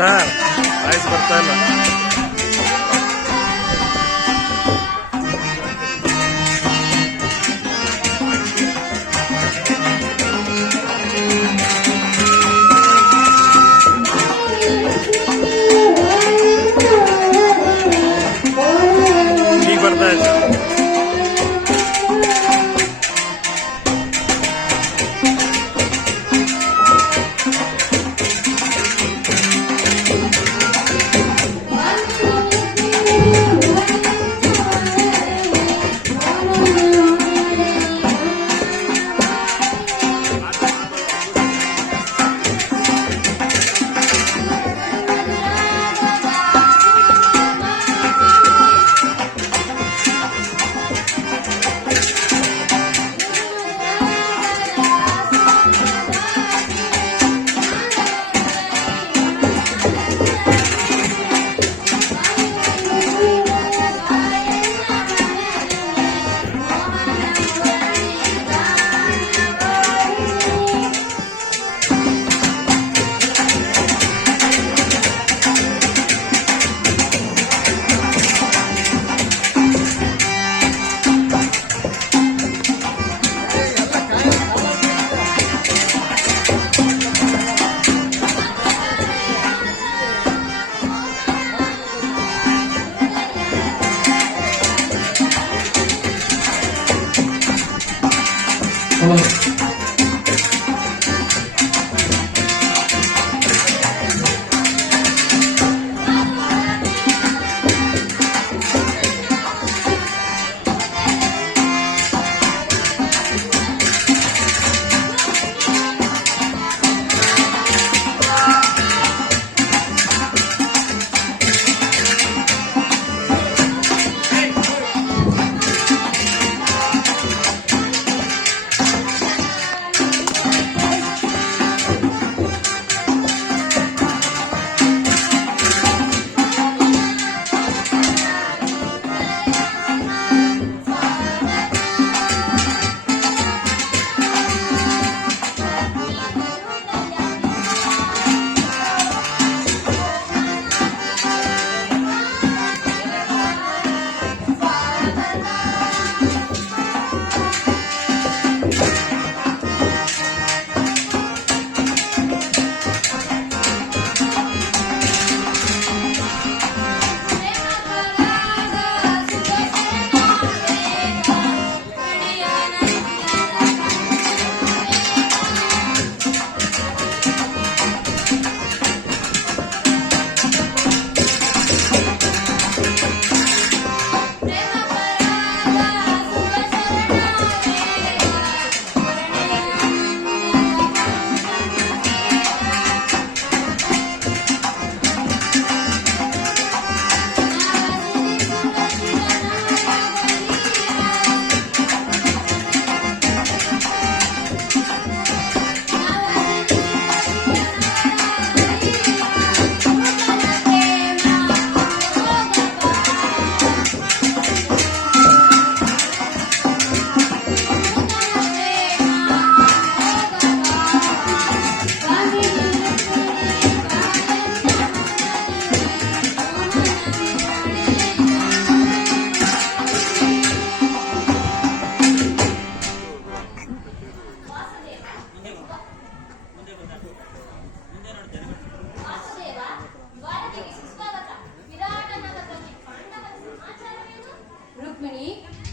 Sir voice ಬರ್ತಾ ಇಲ್ಲ. ಈಗ ಬರ್ತಾ ಇದೆ ಸರ್.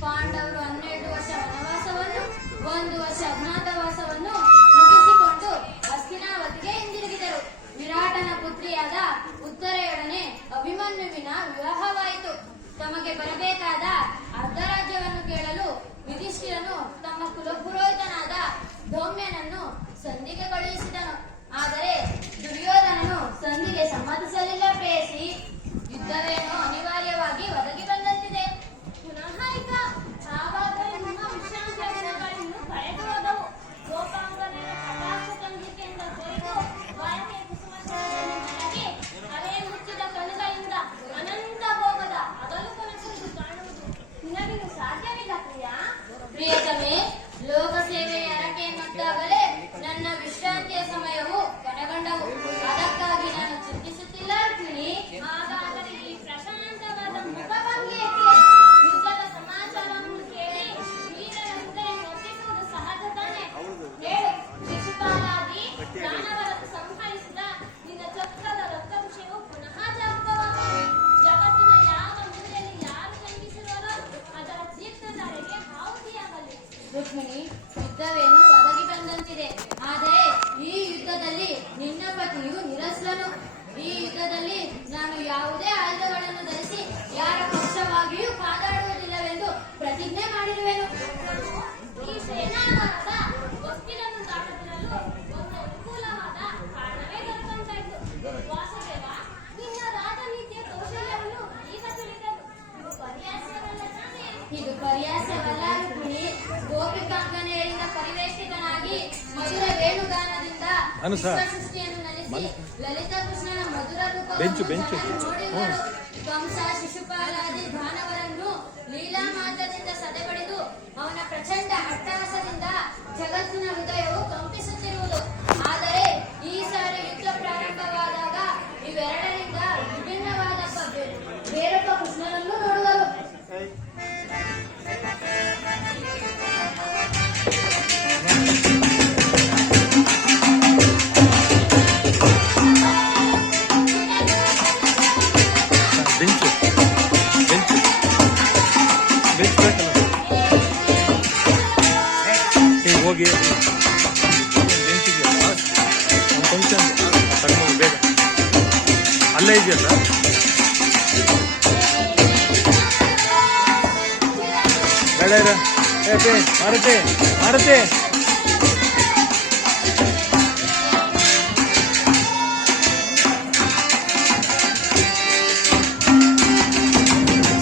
ಪಾಂಡವರು 12 ವರ್ಷ ವನವಾಸವನ್ನು 1 ವರ್ಷ ಅಜ್ಞಾತವಾಸವನ್ನು ಮುಗಿಸಿಕೊಂಡು ಹಸ್ತಿನಾವತಿಗೆ ಹಿಂದಿರುಗಿದರು. ವಿರಾಟನ ಪುತ್ರಿಯಾದ ಉತ್ತರೆಯೊಡನೆ ಅಭಿಮನ್ಯುವಿನ ವಿವಾಹವಾಯಿತು. ತಮಗೆ ಬರಬೇಕಾದ ಅರ್ಧ ರಾಜ್ಯವನ್ನು ಕೇಳಲು ಯುಧಿಷ್ಠಿರನು ತಮ್ಮ ಕುಲಪುರೋಹಿತನಾದ ಧೌಮ್ಯನನ್ನು ಸಂಧಿಗೆ ಕಳುಹಿಸಿದನು. ಆದರೆ ದುರ್ಯೋಧನನು ಸಂಧಿಗೆ ಸಮ್ಮತಿಸಲಿಲ್ಲ. ಪ್ರೇಯಸಿ, ಯುದ್ಧವೇನೋ ಅನಿವಾರ್ಯವಾಗಿ ಒದಗಿ ಬಂದಂತಿದೆ. ಪುನಃ ಈಗ ಆವಾಗ ನಿಮ್ಮ ವಿಶ್ರಾಂತಿ ಕಳೆದು ಹೋದವು. ಕೃಷ್ಣನು. ಈ ಯುದ್ಧದಲ್ಲಿ ನಾನು ಯಾವುದೇ ಆಯುಧಗಳನ್ನು ಧರಿಸಿ ಯಾರ ಪಕ್ಷವಾಗಿಯೂ ಕಾದಾಡುವುದಿಲ್ಲವೆಂದು ಪ್ರತಿಜ್ಞೆ ಮಾಡಿರುವೆನು. ಈ ಸೇನಾವಾರದ ಹೊಸ್ತಿಲನ್ನು ದಾಟದಿರಲು ಒಂದು ಅನುಕೂಲವಾದ ಕಾರಣವೇ ದೊರಕಂತಾಯಿತು. ವಾಸುದೇವ, ನಿನ್ನ ರಾಜನೀತಿಯ ಕೌಶಲ್ಯವನ್ನು ಈಗ ತಿಳಿದನು. ಇದು ಪರ್ಯಾಸವಲ್ಲ ರುಕ್ಮಿಣಿ. ಗೋಪಿಕಾಂಗನೆಯರಿಂದ ಪರಿವೇಷಿತನಾಗಿ ಮಧುರ ವೇಣುಗಾನದಿಂದ ಸೃಷ್ಟಿಯನ್ನು ನಡೆಸಿ ಲಲಿತಾ ಕೃಷ್ಣನ ಮಧುರ ರೂಪವನ್ನು ನೋಡಿದರು. ಕಂಸ, ಶಿಶುಪಾಲಾದಿ ದಾನವರನ್ನು ಲೀಲಾ ಮಾರ್ಗದಿಂದ ಸದೆಬಡಿದು ಅವನ ಪ್ರಚಂಡ ಅಟ್ಟಹಾಸದಿಂದ ಜಗತ್ತಿನ ಹೃದಯವು ಕಂಪಿಸುತ್ತಿರುವುದು. ಆದರೆ ಈ ಸಾರಿ ಯುದ್ಧ ಪ್ರಾರಂಭವಾದಾಗ ಇವೆರಡರಿಂದ ವಿಭಿನ್ನವಾದ ಬೇರೊಬ್ಬ ಕೃಷ್ಣನನ್ನು ನೋಡುವರು. ಹೋಗಿ ಬೆಂಚಿಗೆ ಒಂದು ಫಂಕ್ಷನ್ ತಗೊಂಡು ಬೇಗ ಅಲ್ಲೇ ಇದೆಯಲ್ಲ. ಬೇಡ ಮಾರುತಿ ಮಾರುತಿ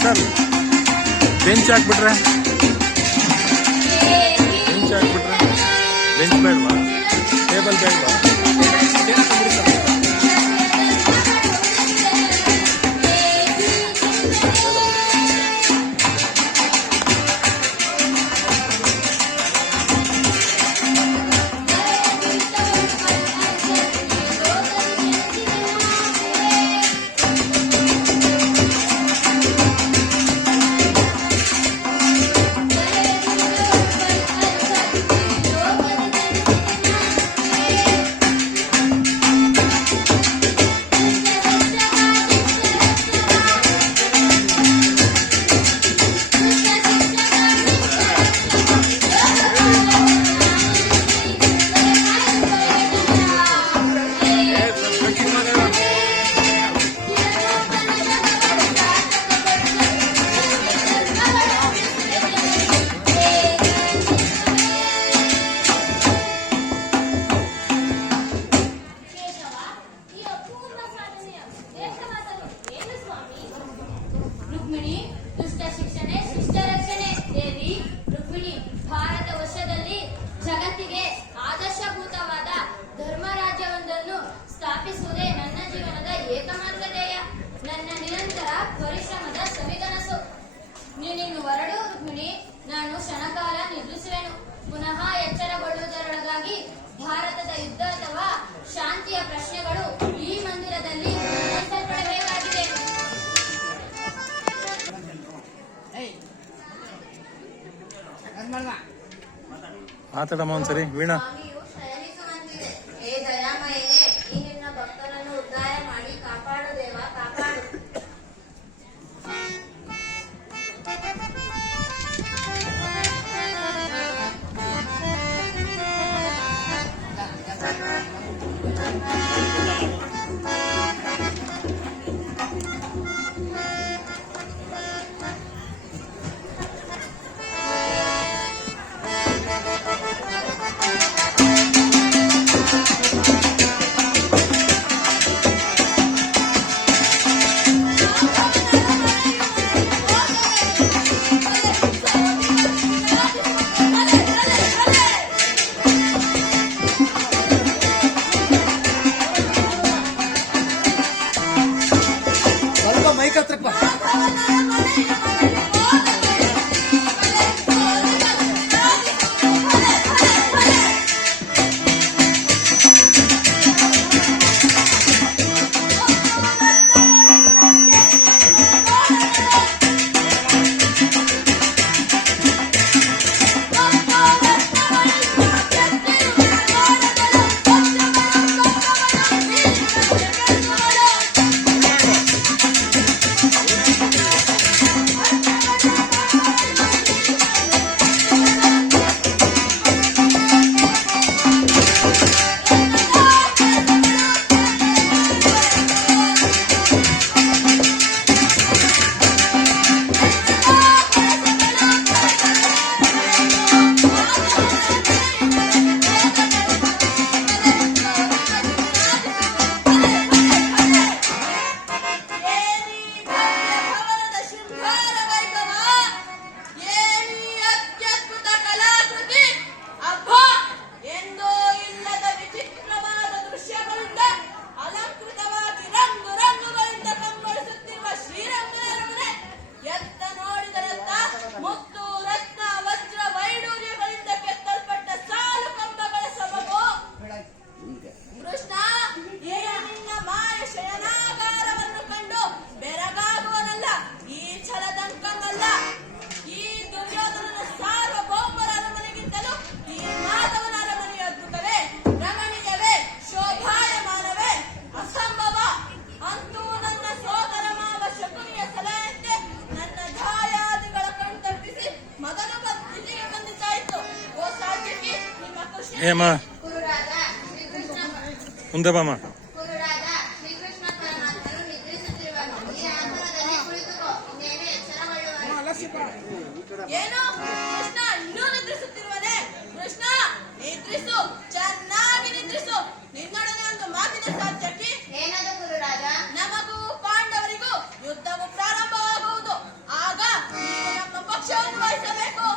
ಸರ್ ಬೆಂಚ್ ಹಾಕ್ಬಿಟ್ರೆ ಬೆಂಚ್ ಬೇಡವಾ, ಟೇಬಲ್ ಬೇಡವಾ? ರುಕ್ಮಿಣಿ, ದುಷ್ಟ ಶಿಕ್ಷಣೆ ಶಿಷ್ಟ ರಕ್ಷಣೆ. ದೇವಿ ರುಕ್ಮಿಣಿ, ಭಾರತ ವರ್ಷದಲ್ಲಿ ಜಗತ್ತಿಗೆ ಆದರ್ಶಭೂತವಾದ ಧರ್ಮರಾಜ್ಯವೊಂದನ್ನು ಸ್ಥಾಪಿಸುವುದೇ ನನ್ನ ಜೀವನದ ಏಕಮಾತ್ರ ಧ್ಯೇಯ, ನನ್ನ ನಿರಂತರ ಪರಿಶ್ರಮದ ಸವಿಗನಸು. ನೀನಿನ್ನು ಹೊರಡು ರುಕ್ಮಿಣಿ, ನಾನು ಕ್ಷಣಕಾಲ ನಿದ್ರಿಸುವೆನು. ಪುನಃ ಎಚ್ಚರಗೊಳ್ಳುವುದರೊಳಗಾಗಿ ಭಾರತದ ಯುದ್ಧ ಅಥವಾ ಶಾಂತಿಯ ಪ್ರಶ್ನೆಗಳು ಈ ಮಂದಿರದಲ್ಲಿ ನಿರ್ಣಯಿಸಲ್ಪಡಬೇಕಾಗಿದೆ. ಮಾತಾಡಮ್ಮ ಒಂದ್ಸರಿ ವೀಣಾ. ಸ್ವಾಮಿಯು ಶಯನಿಸುವಂತಿದೆ. ಹೇ ದಯಾಮಯನೇ, ಈ ನಿನ್ನ ಭಕ್ತರನ್ನು ಉದ್ಧಾರ ಮಾಡಿ ಕಾಪಾಡು ದೇವ, ಕಾಪಾಡು. ಏಮ್ಮ ಕುರುಡಾದ ಶ್ರೀಕೃಷ್ಣ ಮುಂದೆ ಬಾಮ್ಮ. ಕುರುಡಾದ ಶ್ರೀಕೃಷ್ಣ ಪರಮಾತ್ಮನು ನಿದ್ರಿಸುತ್ತಿರುವನು. ಈ ಆಸನದಲ್ಲಿ ಕುಳಿತುಕೋ, ಇನ್ನೇನು ಎಚ್ಚರಗೊಳ್ಳುವನು. ಏನು ಕೃಷ್ಣ ಇನ್ನೂ ನಿದ್ರಿಸುತ್ತಿರುವನೆ? ಕೃಷ್ಣ ನಿದ್ರಿಸು, ಚೆನ್ನಾಗಿ ನಿದ್ರಿಸು. ನಿನ್ನೊಡನೆ ಒಂದು ಮಾತಿನ ಸಾಧ್ಯಕ್ಕೆ ಏನದು ಕುರುಡಾದ? ನಮಗೂ ಪಾಂಡವರಿಗೂ ಯುದ್ಧವು ಪ್ರಾರಂಭವಾಗುವುದು. ಆಗ ನೀನು ನಮ್ಮ ಪಕ್ಷವನ್ನು ವಹಿಸಬೇಕು.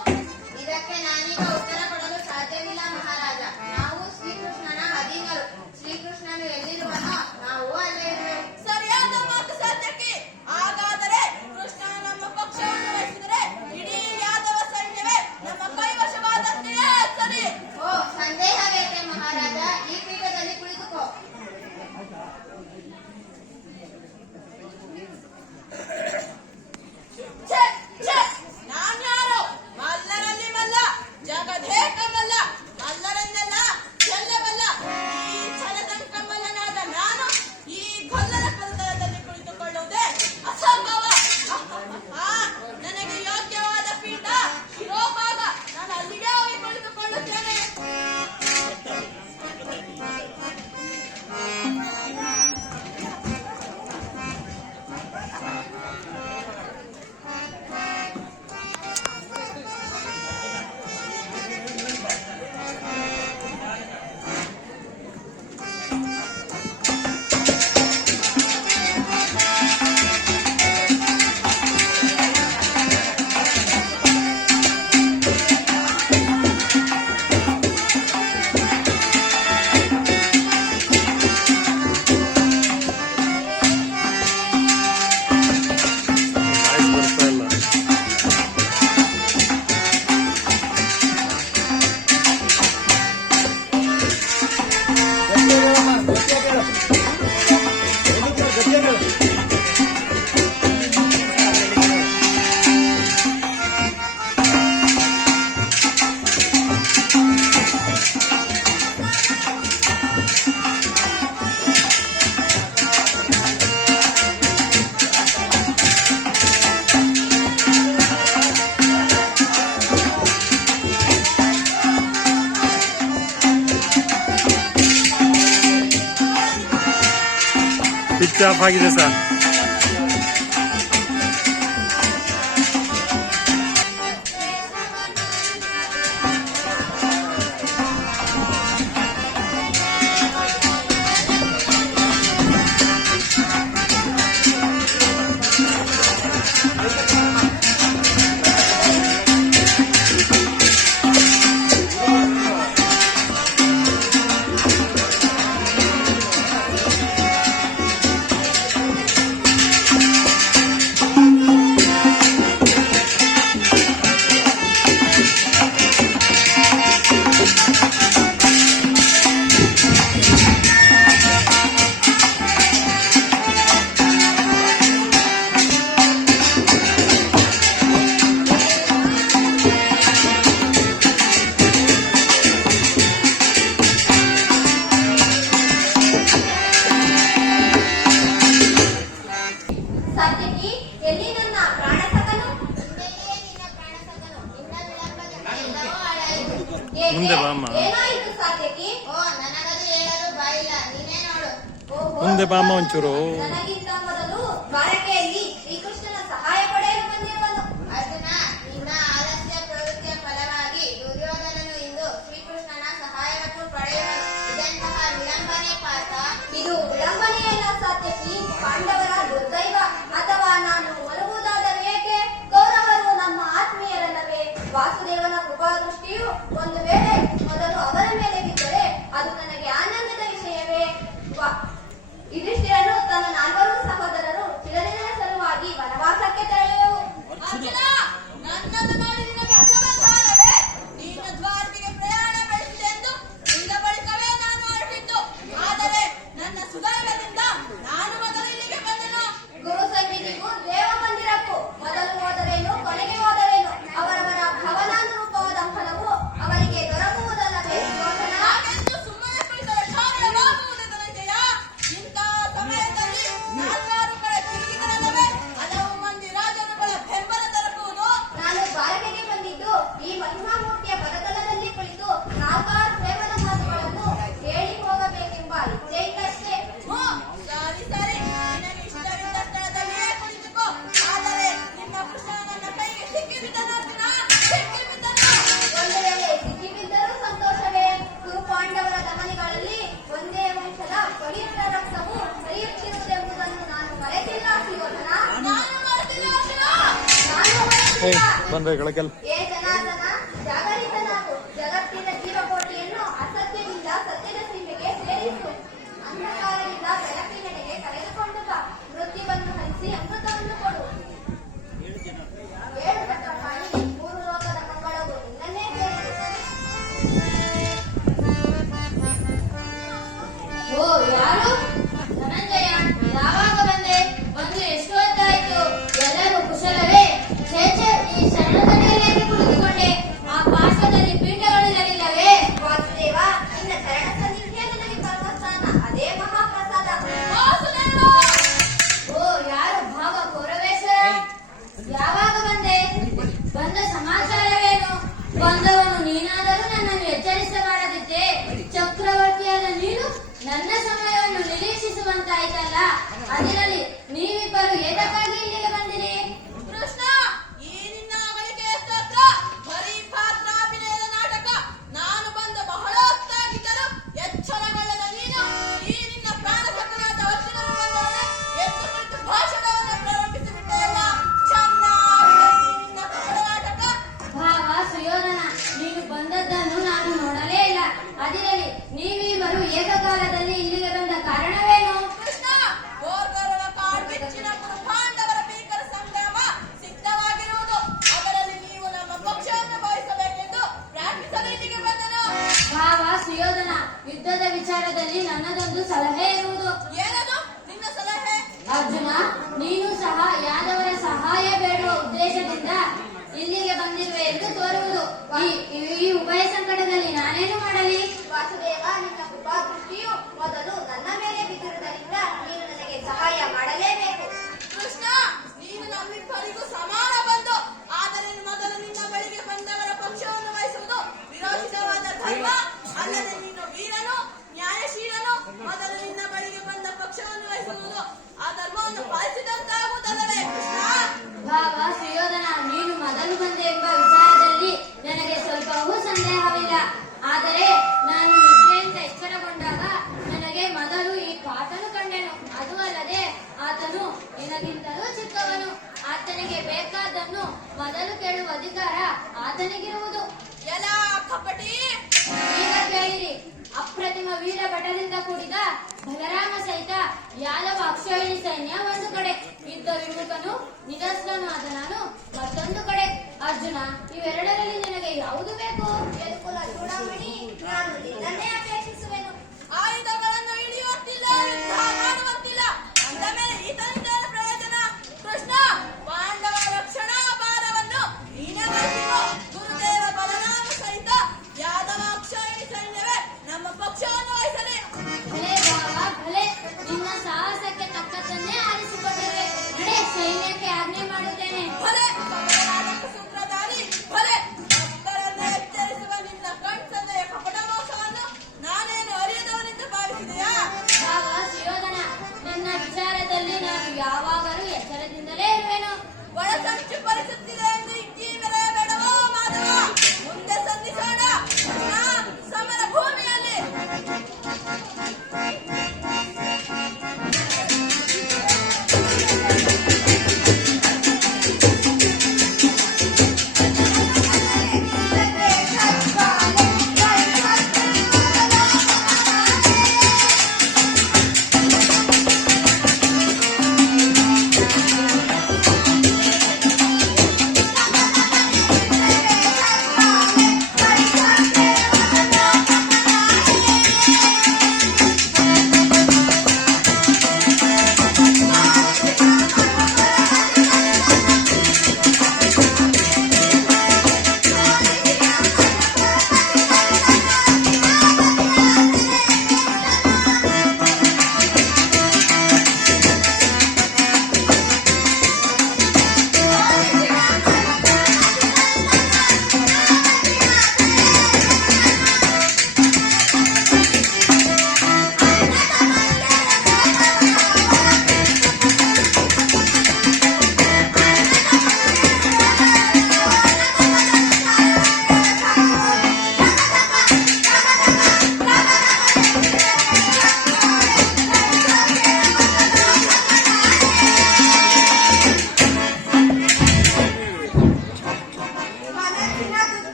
ಇದಕ್ಕೆ ನಾನೀಗ ಉತ್ತರ ಕೊಡಲು ಸಾಧ್ಯವಿಲ್ಲ ಮಹಾರಾಜ. ನಾವು ಶ್ರೀಕೃಷ್ಣನ ಅಧೀನರು. ಶ್ರೀಕೃಷ್ಣನು ಎಲ್ಲಿರುವನೋ ನಾವು ಅಲ್ಲೇ ಇರುವೆವು. ಸರಿಯಾದ ಮಾತು ಸಾಧ್ಯಕ್ಕೆ. ಹಾಗಾದರೆ ಕೃಷ್ಣ ನಮ್ಮ ಪಕ್ಷವನ್ನು ವಹಿಸಿದರೆ ಇಡೀ ಯಾದವ ಸೈನ್ಯವೇ ನಮ್ಮ ಕೈವಶವಾದಂತೆಯೇ ಸರಿ. ಓ, ಸಂದೇಹವೇಕೆ ಮಹಾರಾಜ? ಈ ಪೀಠದಲ್ಲಿ ಕುಳಿತುಕೋ. ಛೆ, ಛೆ, ನಾನ್ಯಾರು? ಮಲ್ಲರಲ್ಲಿ ಮಲ್ಲ, ಜಗದೇಕ ಮಲ್ಲ, ಮಲ್ಲರನ್ನೆಲ್ಲ ಗೆಲ್ಲಬಲ್ಲ ಈ ಛಲದಂಕಮಲ್ಲನಾದ ನಾನು ಈ ಗೊಲ್ಲರ ಪದದಲ್ಲಿ ಕುಳಿತುಕೊಳ್ಳುವುದೇ ಅಸಂಭವ. ನನಗೆ ಯೋಗ್ಯವಾದ ಪೀಠ ಶಿರೋಭಾಗ. ನಾನು ಅಲ್ಲಿಗೆ ಹೋಗಿ ಕುಳಿತುಕೊಳ್ಳುತ್ತೇನೆ. ವಾಯ್ಸ್ ಬರ್ತಾ ಇಲ್ಲ. ಸ್ವಿಚ್ ಆಫ್ ಆಗಿದೆ ಸರ್. ಸಾತ್ಯಕಿ, ಎಲ್ಲಿ ನನ್ನ ಪ್ರಾಣಸಖನು? ಹಿಂದೆಯೇ ನಿನ್ನ ಪ್ರಾಣಸಖನು. ನಿನ್ನ ವಿಳಂಬದಿಂದ ಎಲ್ಲವೂ ಹಾಳಾಯಿತು. ಏಕೆ? ಮುಂದೆ ಬಾಮ್ಮ. ಏನಾಯಿತು ಸಾತ್ಯಕಿ? ಓ, ನನಗದು ಹೇಳಲು ಬಾಯಿಲ್ಲ. ನೀನೇ ನೋಡು. ಓಹೋ, ಮುಂದೆ ಬಾಮ್ಮ ಒಂಚೂರು. ನನಗಿಂತ ಮೊದಲು ದ್ವಾರಕೆಯಲ್ಲಿ ಶ್ರೀಕೃಷ್ಣನ ಸಹಾಯ ಪಡೆಯಲು ಬಂದಿರುವನು. ಅರ್ಜುನ, ನಿನ್ನ ಆಲಸ್ಯ ಪ್ರವೃತ್ತಿಯ ಫಲವಾಗಿ ದುರ್ಯೋಧನನು ಇಂದು ಶ್ರೀಕೃಷ್ಣನ ಸಹಾಯವನ್ನು ಪಡೆಯುವನು. ಇದೆಂತಹ ವಿಳಂಬನೆ ಪಾರ್ಥ? ಇದು ವಿಳಂಬನೆಯಲ್ಲ ಸಾತ್ಯಕಿ, ಪಾಂಡವರ ದುರ್ದೈವ. ಅಥವಾ ನಾನು ಒಲಗುವುದಾದರೆ ಏಕೆ? ಕೌರವರು ನಮ್ಮ ಆತ್ಮೀಯರಲ್ಲವೇ? ವಾಸುದೇವನ ಕೃಪಾ ದೃಷ್ಟಿಯು ಒಂದು ವೇಳೆ ಮೊದಲು ಅವರ ಮೇಲೆ ಬಿದ್ದರೆ ಅದು ನನಗೆ ಆನಂದದ ವಿಷಯವೇ? ಯುಧಿಷ್ಠಿರನು ತನ್ನ 4 ಸಹೋದರರು ಚಿರದಿನ ಸಲುವಾಗಿ ವನವಾಸಕ್ಕೆ ತೆರಳುವೆವು. ಅರ್ಜುನ, ನನ್ನನ್ನು ನೋಡಿ ನಿನಗೆ ಅಸಮಾಧಾನವೇ? ನೀನು ದ್ವಾರಕೆಗೆ ಪ್ರಯಾಣ ಬೆಳೆಸಿದೆಂದು ನಿನ್ನ ಬಳಿಕವೇ ನಾನು ಹೊರಟಿದ್ದು. ಆದರೆ ನನ್ನ ಸುದೈವದಿಂದ ನಾನು ಮೊದಲು ಇಲ್ಲಿಗೆ ಬಂದೆನು. ಗುರು ಸನ್ನಿಧಿಗೂ ದೇವ ಮಂದಿರಕ್ಕೂ ಮೊದಲು ಹೋದರೇನು ಕೊನೆಗೆ ಹೋದರೇನು ಅವರವರ ಭವನಾನುರೂಪ ಬಂದ್ರೆ ಗಳಕೆಲ್ ಏ ಜನಾರ್ದನ, ಜಾಗರಿತನಾಗು. ಜಗತ್ತಿನ ಜೀವಕೋಟಿಯನ್ನು ಅಸತ್ಯದಿಂದ ಸತ್ಯದ ಸೀಮೆಗೆ ಸೇರಿಸು. ಅಂಧಕಾರದಿಂದ ಬೆಳಕಿನೆಡೆಗೆ ಕರೆದುಕೊಂಡು ಬಾ. ಮೃತ್ಯುವನ್ನು ಹರಿಸಿ ಅಮೃತವನ್ನು ಕೊಡು. ಏಳು ಚಕ್ರಪಾಣಿ, ಮೂರು ಲೋಕದ ಮಂಗಳವು ನಿನ್ನನ್ನೇ ಸೇರಿಸುತ್ತದೆ. ಓ, ಯಾರು? ಧನಂಜಯ, ಯಾವಾಗ ಬಂದೆ? ಬಂದು ಎಷ್ಟು ಹೊತ್ತಾಯ್ತು? ಎಲ್ಲರೂ ಕುಶಲವೇ? ಛೇ ಛೇ, ಈ ಶರಣದಡಿಯಲ್ಲಿ ಕುಳಿತುಕೊಂಡೆ. ಆ ಪಾರ್ಶ್ವದಲ್ಲಿ ಪೀಠಗಳಿರಲಿಲ್ಲವೇ? ವಾಸುದೇವ, ನಿನ್ನ ಚರಣ ಸನ್ನಿಧಿಯೇ ನನಗೆ ಪರಮಸ್ಥಾನ. ಅದೇ ಮಹಾಪ್ರಸಾದ. ವಾಸುದೇವ! ಓ, ಯಾರು? ಭಾವ ಕೌರವೇಶ್ವರ, ಯಾವಾಗ ಬಂದೆ? ಬಂದ ಸಮಾಚಾರವೇನು? ಬಂದವನು ನೀನಾದರೂ ನನ್ನನ್ನು ಎಚ್ಚರಿಸಬಾರದಿದ್ದೆ. ಚಕ್ರವರ್ತಿಯಾದ ನೀನು ನನ್ನ ಸಮಯವನ್ನು ನಿರೀಕ್ಷಿಸುವಂತಾಯ್ತಲ್ಲ. ಅದಿರಲಿ, ನೀವಿಬ್ಬರು ಏತಕ್ಕಾಗಿ ಇಲ್ಲಿಗೆ ಬಂದಿರಿ? ಕೃಷ್ಣ, ಈ ನಿನ್ನ ಅಗಲಿಕೆಯ ಸ್ತೋತ್ರ ಬರೀ ಪಾತ್ರಾಭಿನಯದ ನಾಟಕ. ನಾನು ಬಂದು ಬಹಳ ಹೊತ್ತಾಗಿದ್ದರು ಎಚ್ಚರಗೊಳ್ಳದ ನೀನು ಈ ನಿನ್ನ ಪ್ರಾಣಸಕ್ಕನಾದ ಅರ್ಜುನನ ಬಂದವನೇ ಎದ್ದು ನಿಂತು ಭಾಷಣವನ್ನು ಪ್ರಾರಂಭಿಸಿಬಿಟ್ಟೆಯಲ್ಲ. ಚೆನ್ನಾಗಿದೆ ಈ ನಿನ್ನ ಕಪಟ ನಾಟಕ. ಭಾವ ಸುಯೋಧನ, ನೀನು ಬಂದದ್ದನ್ನು ನಾನು ನೋಡಲೇ ಇಲ್ಲ. ಅದಿರಲಿ, ನೀವಿಬ್ಬರು ಏಕಕಾಲದಲ್ಲಿ ಇಲ್ಲಿಗೆ ಬಂದ ಕಾರಣವೇನು? ಕೃಷ್ಣ, ಗೋರ್ಗರವ ಕಾಡ್ಗಿಚ್ಚಿನ ಪಾಂಡವರ ಭೀಕರ ಸಂಗ್ರಾಮ ಸಿದ್ಧವಾಗಿರುವುದು. ಅದರಲ್ಲಿ ನೀವು ನಮ್ಮ ಪಕ್ಷವನ್ನು ವಹಿಸಬೇಕೆಂದು ಪ್ರಾರ್ಥಿಸಲು ಇಲ್ಲಿಗೆ ಬಂದನು. ಭಾವ ಸುಯೋಧನ, ಯುದ್ಧದ ವಿಚಾರದಲ್ಲಿ ನನ್ನದೊಂದು ಸಲಹೆ ಇರುವುದು. ಏನದು ನಿನ್ನ ಸಲಹೆ? ಅರ್ಜುನ, ನೀನು ಸಹ ಯಾದವರ ಸಹಾಯ ಬೇಡುವ ಉದ್ದೇಶದಿಂದ ಇಲ್ಲಿಗೆ ಬಂದಿರುವೆ ಎಂದು ತೋರುವುದು. ಈ ಉಭಯ ಸಂಕಟದಲ್ಲಿ ನಾನೇನು ಮಾಡಲಿ? ವಾಸುದೇವ, ನಿನ್ನ ಕೃಪಾದೃಷ್ಟಿಯು ಮೊದಲು ನನ್ನ ಮೇಲೆ ಬಿದ್ದಿರುವುದರಿಂದ ನೀನು ನನಗೆ ಸಹಾಯ ಮಾಡಲೇಬೇಕು. ಕೃಷ್ಣ, ನೀನು ನಮ್ಮಿಬ್ಬರಿಗೂ ಸಮಾನ ಬಂಧು. ಆದರೆ ಮೊದಲು ನಿನ್ನ ಬಳಿಗೆ ಬಂದವರ ಪಕ್ಷವನ್ನು ವಹಿಸುವುದು ವಿರೋಚಿತವಾದ ಧರ್ಮ. ಅಲ್ಲದೆ ನೀನು ವೀರನು, ನ್ಯಾಯಶೀಲನು. ಮೊದಲು ನಿನ್ನ ಬಳಿಗೆ ಬಂದ ಪಕ್ಷವನ್ನು ವಹಿಸುವುದು ಆ ಧರ್ಮವನ್ನು ಪಾಲಿಸಿದಂತಾಗುವುದಲ್ಲವೇ ಕೃಷ್ಣ? ಭಾವ ಸುಯೋಧನ, ನೀನು ಮೊದಲು ಬಂದೆ ಎಂಬ ವಿಚಾರದಲ್ಲಿ ನನಗೆ ಸ್ವಲ್ಪವೂ ಸಂದೇಹವಿಲ್ಲ. ಆದರೆ ನಾನು ನಿದ್ರೆಯಿಂದ ಎಚ್ಚರಗೊಂಡಾಗ ನನಗೆ ಮೊದಲು ಈ ಕಾತನು ಕಂಡೆನು. ಅದು ಅಲ್ಲದೆ ಆತನು ನಿನಗಿಂತಲೂ ಚಿಕ್ಕವನು. ಆತನಿಗೆ ಬೇಕಾದ್ದನ್ನು ಮೊದಲು ಕೇಳುವ ಅಧಿಕಾರ ಆತನಿಗಿರುವುದು. ಎಲ ಕಪಟಿ! ಈಗ ಕೇಳಿರಿ. ಅಪ್ರತಿಮ ವೀರ ಭಟರಿಂದ ಕೂಡಿದ ಬಲರಾಮ ಸಹಿತ ಯಾದವ ಅಕ್ಷೋಹಿಣಿ ಸೈನ್ಯ ಒಂದು ಕಡೆ, ಯುದ್ಧ ವಿಮುಖನು ನಿಧಸ್ಸನು ಆದ ನಾನು ಮತ್ತೊಂದು ಕಡೆ. ಅರ್ಜುನ, ಇವೆರಡರಲ್ಲಿ ನಿನಗೆ ಯಾವುದು ಬೇಕು? ಯದುಕುಲ ಚೂಡಾಮಣಿ, ನಾನು ನಿನ್ನನ್ನೇ ಅಪೇಕ್ಷಿಸುವೆನು. ಆಯುಧಗಳನ್ನು ಹಿಡಿಯುವಂತಿಲ್ಲ, ಯುದ್ಧ ಮಾಡುವಂತಿಲ್ಲ ಅಂದ ಮೇಲೆ ಈತನಿಂದ ಏನು ಪ್ರಯೋಜನ? ಕೃಷ್ಣ, ಪಾಂಡವರ ರಕ್ಷಣಾ ಭಾರವನ್ನು ನೀನೇ ವಹಿಸಿಕೋ. ಗುರುದೇವ ಬಲರಾಮ ಸಹಿತ ಯಾದವ ಅಕ್ಷೋಹಿಣಿ ಸೈನ್ಯವೇ ನಮ್ಮ ಪಕ್ಷವನ್ನು ವಹಿಸಲಿ. ಭಲೆ ಭಾವ, ಭಲೆ. ನಿನ್ನ ಸಾಹಸಕ್ಕೆ ತಕ್ಕದ್ದನ್ನೇ ಆರಿಸಿಕೊಂಡಿರುವೆ. ನಡೆ, ಸೈನ್ಯಕ್ಕೆ ಆಜ್ಞೆ ಮಾಡುತ್ತೇನೆ. ಭಲೆ ಕಪಟನಾಟಕ ಸೂತ್ರಧಾರಿ, ಭಲೆ. ಭಕ್ತರನ್ನು ಎಚ್ಚರಿಸುವ ನಿನ್ನ ಕಣ್ಸಂದೆಯ ಕಪಟ ಮೋಸವನ್ನು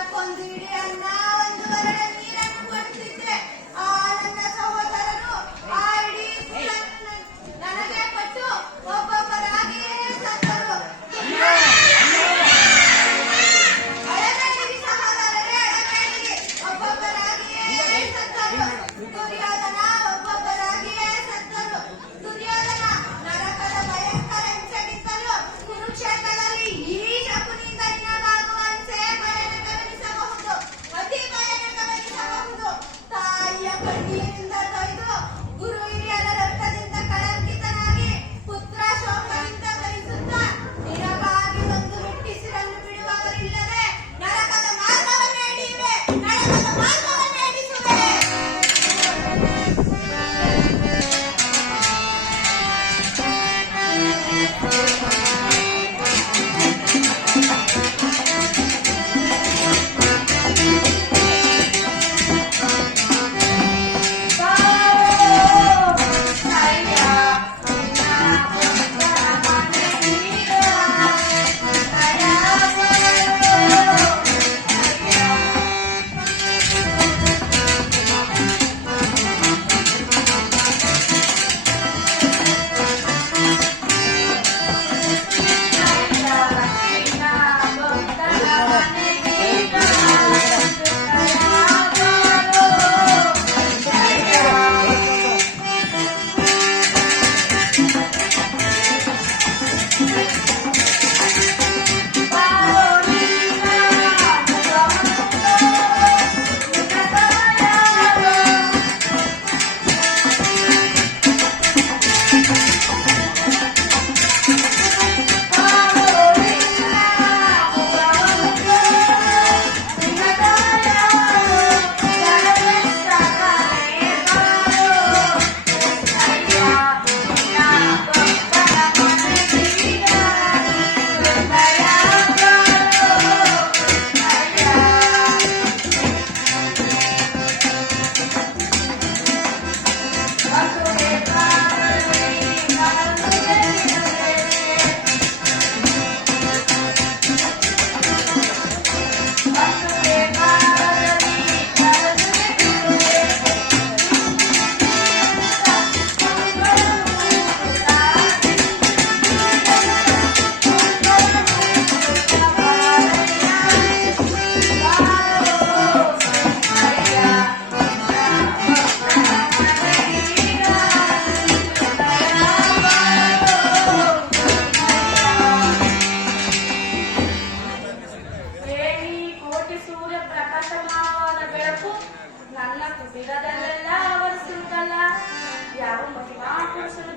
ದಿನಕ್ಕೊಂದು ಇಡೀ ಅನ್ನ, ಒಂದು ವರಡ ನೀರನ್ನು ಕೊಡುತ್ತಿದ್ದೆ. ಆ ನನ್ನ ಸಹೋದರರು ಆ ಇಡೀ ಕುಲವನ್ನು ನನಗೆ ಕೊಟ್ಟು ಒಬ್ಬೊಬ್ಬರಾಗಿಯೇ ಸತ್ತರು. ಅಳಬೇಡಿರಿ ಸಹೋದರರೇ, ಅಳಬೇಡಿರಿ. ಒಬ್ಬೊಬ್ಬರಾಗಿಯೇ ಸತ್ತರು. ದುರ್ಯೋಧನ ಒಬ್ಬೊಬ್ಬರಾಗಿಯೇ ಸತ್ತರು. ದುರ್ಯೋಧನ ನರಕದ ಭಯಂಕರ ಹಿಂಸೆಗಿದ್ದಲು ಕುರುಕ್ಷೇತ್ರದಲ್ಲಿ ಈ ಶಕುನಿಯಿಂದ ನಿನಗಾಗುವ ಹಿಂಸೆ ಭಯಾನಕವೆನಿಸಬಹುದು, ಅತಿ ಭಯಾನಕವೆನಿಸಬಹುದು. ತಾಯಿಯ ಕಣ್ಣೀರಿನಿಂದ ತೊಯ್ದು ಗುರು ಹಿರಿಯರ ರಕ್ತದಿಂದ ಕಳಂಕಿತನಾಗಿ ಪುತ್ರ ಶೋಕದಿಂದ ದಹಿಸುತ್ತಾ ನಿನಗಾಗಿ ಒಂದು ಹುಟ್ಟಿಸಿರನ್ನು ಬಿಡುವವರಿಲ್ಲದೆ ನರಕದ ಮಾರ್ಗವನ್ನೇ ಹಿಡಿಯುವೆ, ನರಕದ ಮಾರ್ಗವನ್ನೇ ಹಿಡಿಸುವೆ.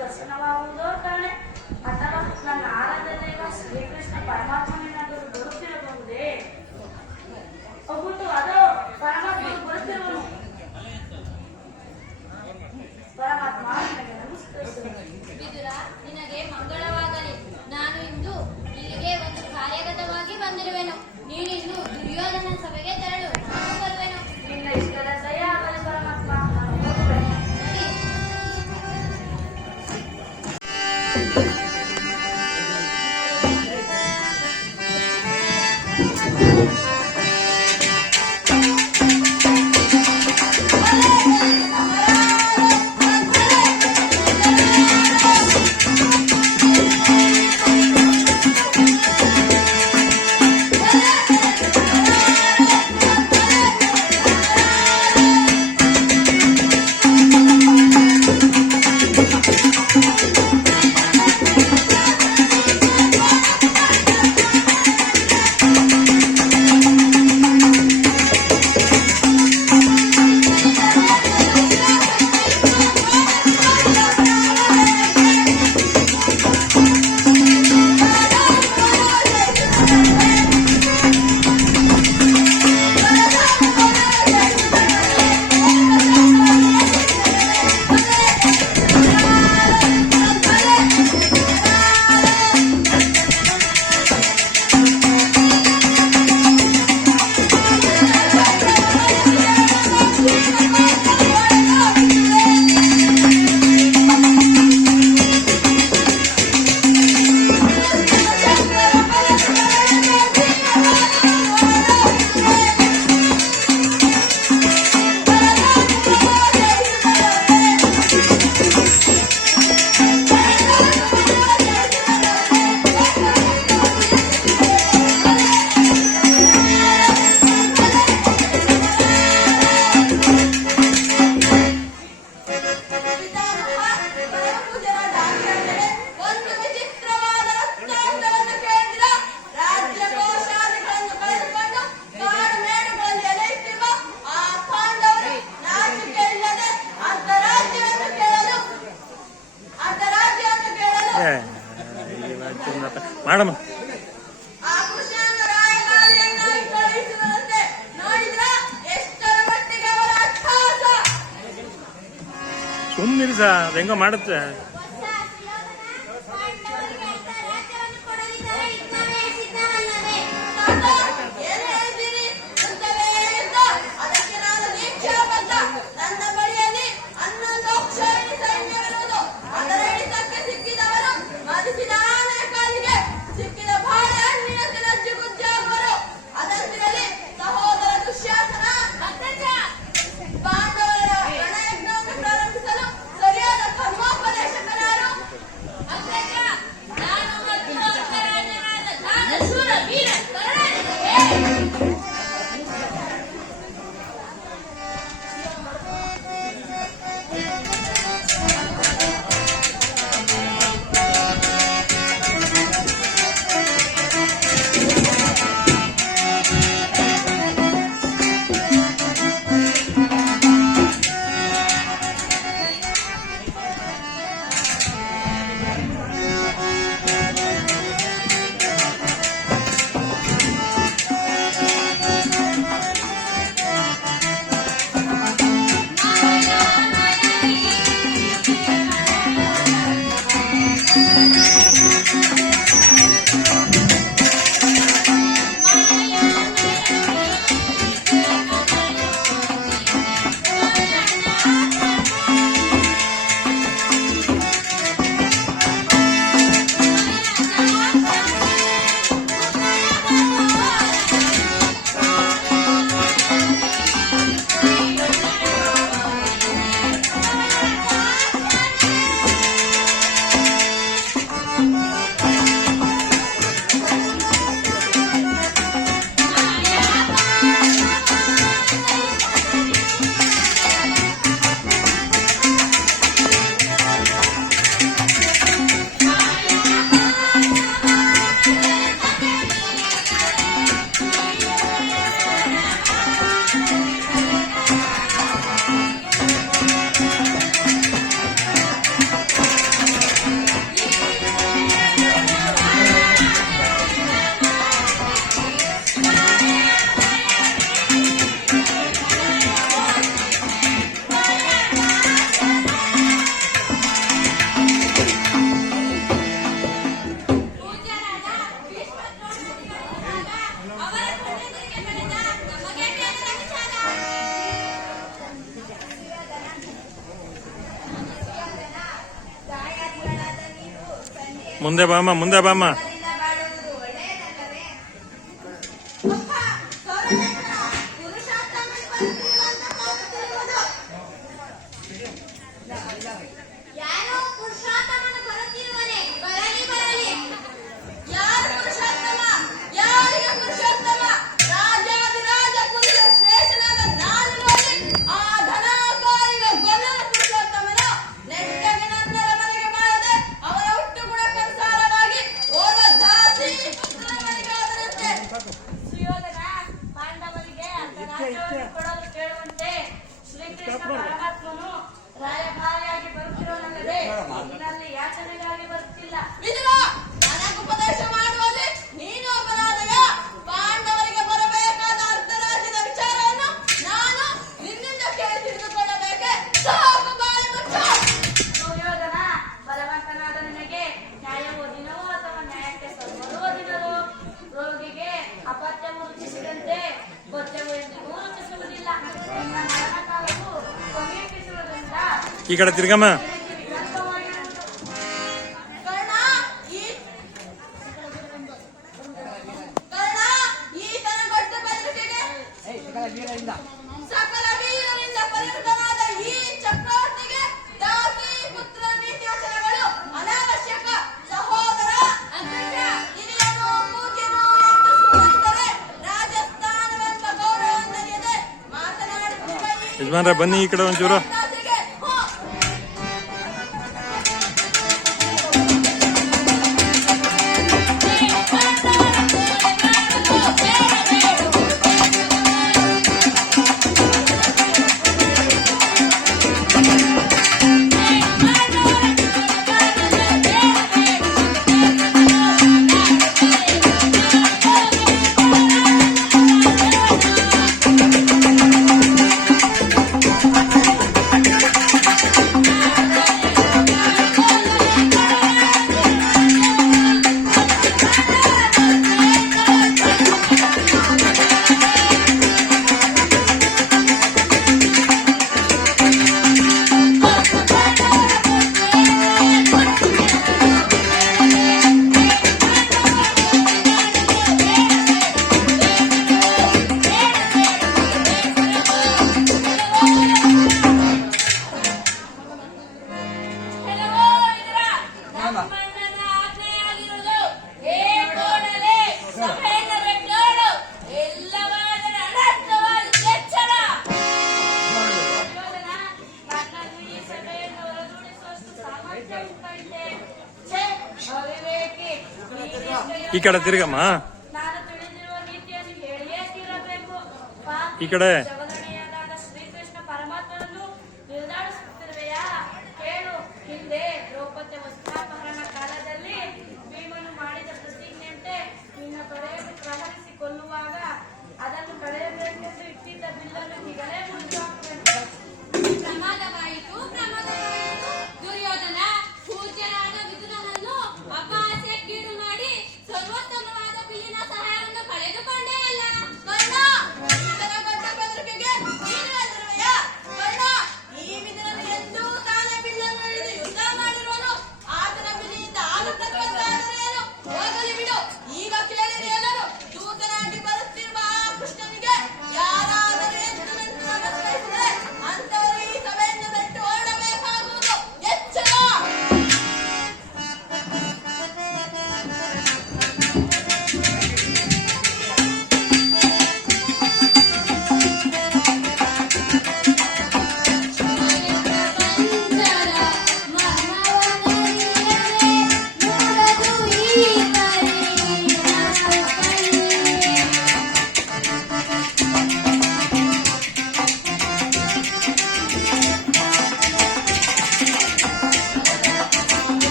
ದರ್ಶನವಾಗುವುದೋ ಕಾಣೆ, ಅಥವಾ ನನ್ನ ಆರಾಧನೆಯ ಶ್ರೀಕೃಷ್ಣ ಪರಮಾತ್ಮನೇನಾದರೂ ಬರುತ್ತಿರಬಹುದೇ? ಹೌದು, ಅದು ಪರಮಾತ್ಮನು ಬರುತ್ತಿರುವನು. ಪರಮಾತ್ಮ ನಿನಗೆ ನಮಸ್ಕರಿಸುತ್ತೇನೆ. ವಿದುರ, ನಿನಗೆ ಮಂಗಳವಾಗಲಿ. ನಾನು ಇಂದು ಇಲ್ಲಿಗೆ ಒಂದು ಕಾರ್ಯಗತವಾಗಿ ಬಂದಿರುವೆನು. ನೀನಿನ್ನು ದುರ್ಯೋಧನ ಸಭೆಗೆ ತೆರಳು, ನಾನು ಬರುವೆನು. ನಿನ್ನ ಇಷ್ಟದ ದಯ ಆಗಲಿ ಪರಮಾತ್ಮ, ನಾನು ಹೋಗುವೆನು. ಮಾಡಮ್ಮ. ಆ ಕೃಷ್ಣನ ರಾಯಭಾರಿಯನ್ನಾಗಿ ಕಳುಹಿಸುವಂತೆ ನೋಡಿದ್ರ ಎಷ್ಟರ ಮಟ್ಟಿಗೆ ಅವರ ಅಟ್ಟಹಾಸ. ಸುಮ್ಮನಿರಿ ಅದು ಹೆಂಗೋ ಮಾಡುತ್ತೆ. ಏನು ಹೇಳ್ತೀರಿ? ಯುದ್ಧವೇ ಯುದ್ಧ, ಅದಕ್ಕೆ ನಾನು ದೀಕ್ಷಾಬದ್ಧ. ನನ್ನ ಬಳಿಯಲ್ಲಿ 11 ಅಕ್ಷೋಹಿಣಿ ಸೈನ್ಯವಿರುವುದು. ಅದರ ಹಿಡಿತಕ್ಕೆ ಸಿಕ್ಕಿದವರು ಮದಿಸಿದ ಆನೆಯ ಕಾಲಿಗೆ ಸಿಕ್ಕಿದ ಬಾಳೆ ಹಣ್ಣಿನ ನಜ್ಜುಗುಜ್ಜಾಗುವರು. ಅದಂತಿರಲಿ ಸಹೋದರ ದುಶ್ಯಾಸನ, ಪಾಂಡವರ ರಣಯಜ್ಞವನ್ನು ಪ್ರಾರಂಭಿಸಲು ಸರಿಯಾದ ಕರ್ಮೋಪದೇಶಕರಾರು. ಮುಂದೆ ಬಾಮ್ಮ, ಮುಂದೆ ಬಾಮ್ಮ. ಪರಮಾತ್ಮನು ರಾಯಭಾರಿಯಾಗಿ ಬರುತ್ತಿರುವನಲ್ಲದೆ ನಿನ್ನಲ್ಲಿ ಯಾಚನೆಗಾಗಿ ಬರುತ್ತಿಲ್ಲ. ಉಪದೇಶ ಮಾಡುವಲ್ಲಿ ನೀನು ಅಪರಾಧಯ. ಪಾಂಡವರಿಗೆ ಬರಬೇಕಾದ ಅರ್ಧರಾಜ್ಯದ ವಿಚಾರವನ್ನು ನಾನು ನಿನ್ನಿಂದ ಕೇಳಿ ತಿಳಿದುಕೊಳ್ಳಬೇಕೆ? ಸಾಕು, ಬಾಯಿ ಮುಚ್ಚು. ದುರ್ಯೋಧನ, ಬಲವಂತನಾದ ನಿನಗೆ ನ್ಯಾಯವೋ ದಿನವೋ ಅಥವಾ ನ್ಯಾಯಕ್ಕೆ ಬರುವ ದಿನವೋ? ರೋಗಿಗೆ ಅಪತ್ಯವು ರುಚಿಸಿದಂತೆ ಪಥ್ಯವು ಎಂದಿಗೂ ರುಚಿಸುವುದಿಲ್ಲ. ನಿನ್ನ ಮರಣ ಕಾಲವು ಸಮೀಪಿಸುವುದರಿಂದ ಈ ಕಡೆ ತಿರ್ಗಮ್ಮ. ಸಕಲ ವೀರರಿಂದ ಪರಿವೃತನಾದ ಈ ಚಕ್ರವರ್ತಿಗೆ ದಾಸಿ ಪುತ್ರ ನೀತಿ ವಚನಗಳು ಅನಾವಶ್ಯಕ. ಸಹೋದರ, ಹಿರಿಯರು ಪೂಜ್ಯರು ಎಷ್ಟು ಸುಮ್ಮನಿದ್ದರೆ ರಾಜಸ್ಥಾನವೆಂಬ ಗೌರವವನ್ನರಿಯದೆ ಮಾತನಾಡುತ್ತಿರುವ ಯಜಮಾನ್ರೆ ಬನ್ನಿ ಈ ಕಡೆ ಒಂಚೂರು. ಈ ಕಡೆ ತಿರ್ಗಮ್ಮ. ನಾನು ತಿಳಿದಿರುವ ನೀತಿಯನ್ನು ಹೇಳಿಯೇ ತೀರಬೇಕು. ಈ ಕಡೆ. ಜಗದೊಡೆಯನಾದ ಶ್ರೀಕೃಷ್ಣ ಪರಮಾತ್ಮನನ್ನು ನಿರ್ಧಾರಿಸುತ್ತಿರುವೆಯಾ? ಕೇಳು. ಹಿಂದೆ ದ್ರೌಪದಿ ವಸ್ತ್ರಾಪಹರಣ ಕಾಲದಲ್ಲಿ ಭೀಮನು ಮಾಡಿದ ಪ್ರತಿಜ್ಞೆಯಂತೆ ನಿನ್ನ ತೊಡೆಯನ್ನು ಪ್ರಹರಿಸಿ ಕೊಲ್ಲುವಾಗ ಅದನ್ನು ಕಳೆಯಬೇಕೆಂದು ಇಟ್ಟಿದ್ದ ಬಿಲ್ಲನ್ನು ಈಗಲೇ ಮುರಿದುಹಾಕಬೇಕು. ಪ್ರಮಾದವಾಯಿತು. ದುರ್ಯೋಧನ ಪೂಜ್ಯನಾದ ವಿದುರನನ್ನು ಅಪಹಾಸ್ಯಕ್ಕೀಡು ಮಾಡಿ ಸರ್ವೋತ್ತಮವಾದ ಬಿಲ್ಲಿನ ಸಹಾಯವನ್ನು ಪಡೆದುಕೊಂಡೇ ಅಲ್ಲ. ಕರ್ಣ, ಈತನ ದೊಡ್ಡ ಬೆದರಿಕೆಗೆ ನೀನು ಹೆದರುವೆಯಾ? ಕರ್ಣ, ಈ ವಿದುರನು ಎಂದೂ ತಾನೇ ಬಿಲ್ಲನ್ನು ಹಿಡಿದು ಯುದ್ಧ ಮಾಡಿರುವನು. ಆತನ ಬಿಲ್ಲಿಯಿಂದ ಆಗತಕ್ಕದ್ದಾದರೇನು? ಹೋಗಲಿ ಬಿಡು. ಈಗ ಕೇಳಿರಿ ಎಲ್ಲರೂ. ದೂತನಾಗಿ ಬರುತ್ತಿರುವ ಆ ಕೃಷ್ಣನಿಗೆ ಯಾರಾದರೂ ಎದ್ದು ನಿಂತು ನಮಸ್ಕರಿಸಿದರೆ ಅಂತವರು ಈ ಸಭೆಯನ್ನು ಬಿಟ್ಟು ಓಡಬೇಕಾಗುವುದು. ಎಚ್ಚರ!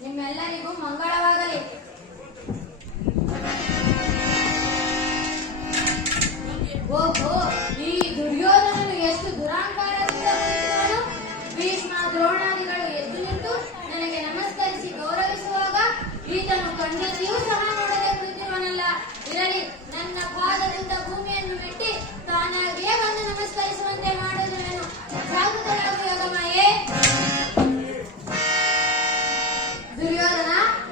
ನಿಮ್ಮೆಲ್ಲರಿಗೂ ಮಂಗಳವಾಗಲಿ. ಓಹೋ, ಈ ದುರ್ಯೋಧನನು ಎಷ್ಟು ದುರಾಂಕಾರದಿಂದ ಕುಳಿತಿರುವನು. ಭೀಷ್ಮ ದ್ರೋಣಾದಿಗಳು ಎದ್ದು ನಿಂತು ನನಗೆ ನಮಸ್ಕರಿಸಿ ಗೌರವಿಸುವಾಗ ಈತನು ಕಣ್ಣಲ್ಲಿಯೂ ಸಹ ನೋಡದೆ ಕುಳಿತಿರುವನಲ್ಲ. ಇರಲಿ, ನನ್ನ ಪಾದದಿಂದ ಭೂಮಿಯನ್ನು ಮೆಟ್ಟಿ ತಾನಾಗಿಯೇ ಬಂದು ನಮಸ್ಕರಿಸುವಂತೆ ಮಾಡುವುದನ್ನು ಜಾಗೃತರಾಗು ಯೋಗಮಾಯೇ. ದುರ್ಯೋಧನ,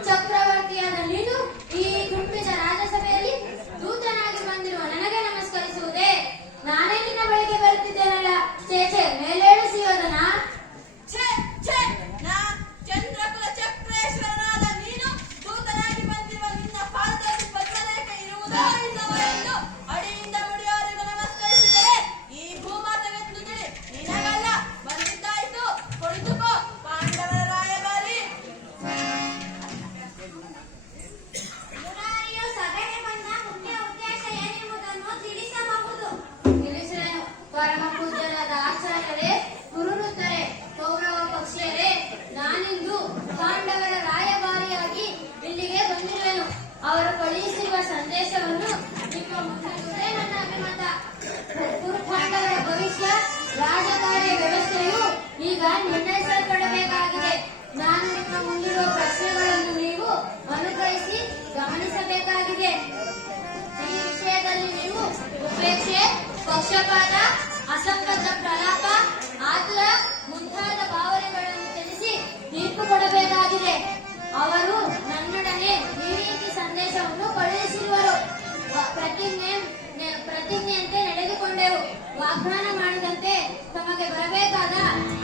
ಚಕ್ರವರ್ತಿಯಾದ ನೀನು ಈ ತುಂಬಿದ ರಾಜಸಭೆಯಲ್ಲಿ ದೂತನಾಗಿ ಬಂದಿರುವ ನನಗೆ ನಮಸ್ಕರಿಸುವುದೇ? ನಾನೇ ನಿನ್ನ ಬಳಿಗೆ ಬರುತ್ತಿದ್ದೇನಲ್ಲ. ಚೇಚೆ, ಮೇಲೇಳು ಸುಯೋಧನ. ಛೆ, ಛೆ! ನಾ ಚಂದ್ರಕುಲ ಚಕ್ರೇಶ್ವರನಾದ ನೀನು ದೂತನಾಗಿ ಬಂದಿರುವ ನಿನ್ನ ಪಾದದಲ್ಲಿ ಪದ್ಮಲೇಖ ಇರುವುದೋ ಇಲ್ಲವೋ ಎಂದು ಅಡಿಯಿಂದ ಮುಡಿಯವರೆಗೂ ನಮಸ್ಕರಿಸಿದರೆ ಈ ಭೂಮಾತೆಗೆಂದು ತಿಳಿ. ನಿನಗಲ್ಲ, ಬಂದಿದ್ದಾಯಿತು. ಕುಳಿತುಕೋ, ಪಾಂಡವರ ರಾಯಭಾರಿ. ಮುರಾರಿಯು ಸಭೆಗೆ ಬಂದ ಮುಖ್ಯ ಉದ್ದೇಶ ಏನೆಂಬುದನ್ನು ತಿಳಿಸಬಹುದು. ತಿಳಿಸಿದನು. ಪರಮ ಪೂಜ್ಯರಾದ ಆಚಾರ್ಯರೇ, ಕುರುವೃತ್ತರೇ, ಕೌರವ ಪಕ್ಷಿಯರೇ, ನಾನಿಂದು ಪಾಂಡವರ ರಾಯಭಾರಿಯಾಗಿ ಇಲ್ಲಿಗೆ ಬಂದಿರುವೆನು. ಅವರು ಕಳುಹಿಸಿರುವ ಸಂದೇಶವನ್ನು ನಿಮ್ಮ ಮುಂದಿಡುವುದೇ ನನ್ನ ಅಭಿಮತ. ಕುರು ಪಾಂಡವರ ಭವಿಷ್ಯ ರಾಜಕಾರ್ಯ ವ್ಯವಸ್ಥೆಯು ಈಗ ನಿರ್ಣಯಿಸಲ್ಪಡಬೇಕಾಗಿದೆ. ನಾನು ನಿಮ್ಮ ಮುಂದಿರುವ ಪ್ರಶ್ನೆಗಳನ್ನು ನೀವು ಅನುಗ್ರಹಿಸಿ ಗಮನಿಸಬೇಕಾಗಿದೆ. ಈ ವಿಷಯದಲ್ಲಿ ನೀವು ಉಪೇಕ್ಷೆ, ಪಕ್ಷಪಾತ, ಅಸಂಬದ್ಧ ಪ್ರಲಾಪ, ಆತುರ ಮುಂತಾದ ಭಾವನೆಗಳನ್ನು ತಿಳಿಸಿ ತೀರ್ಪು ಕೊಡಬೇಕಾಗಿದೆ. ಅವರು ನನ್ನೊಡನೆ ಈ ರೀತಿ ಸಂದೇಶವನ್ನು ಕಳುಹಿಸಿರುವರು. ಪ್ರತಿಜ್ಞೆಯಂತೆ ನಡೆದುಕೊಂಡೆವು. ವಾಗ್ದಾನ ಮಾಡಿದಂತೆ ತಮಗೆ ಬರಬೇಕಾದ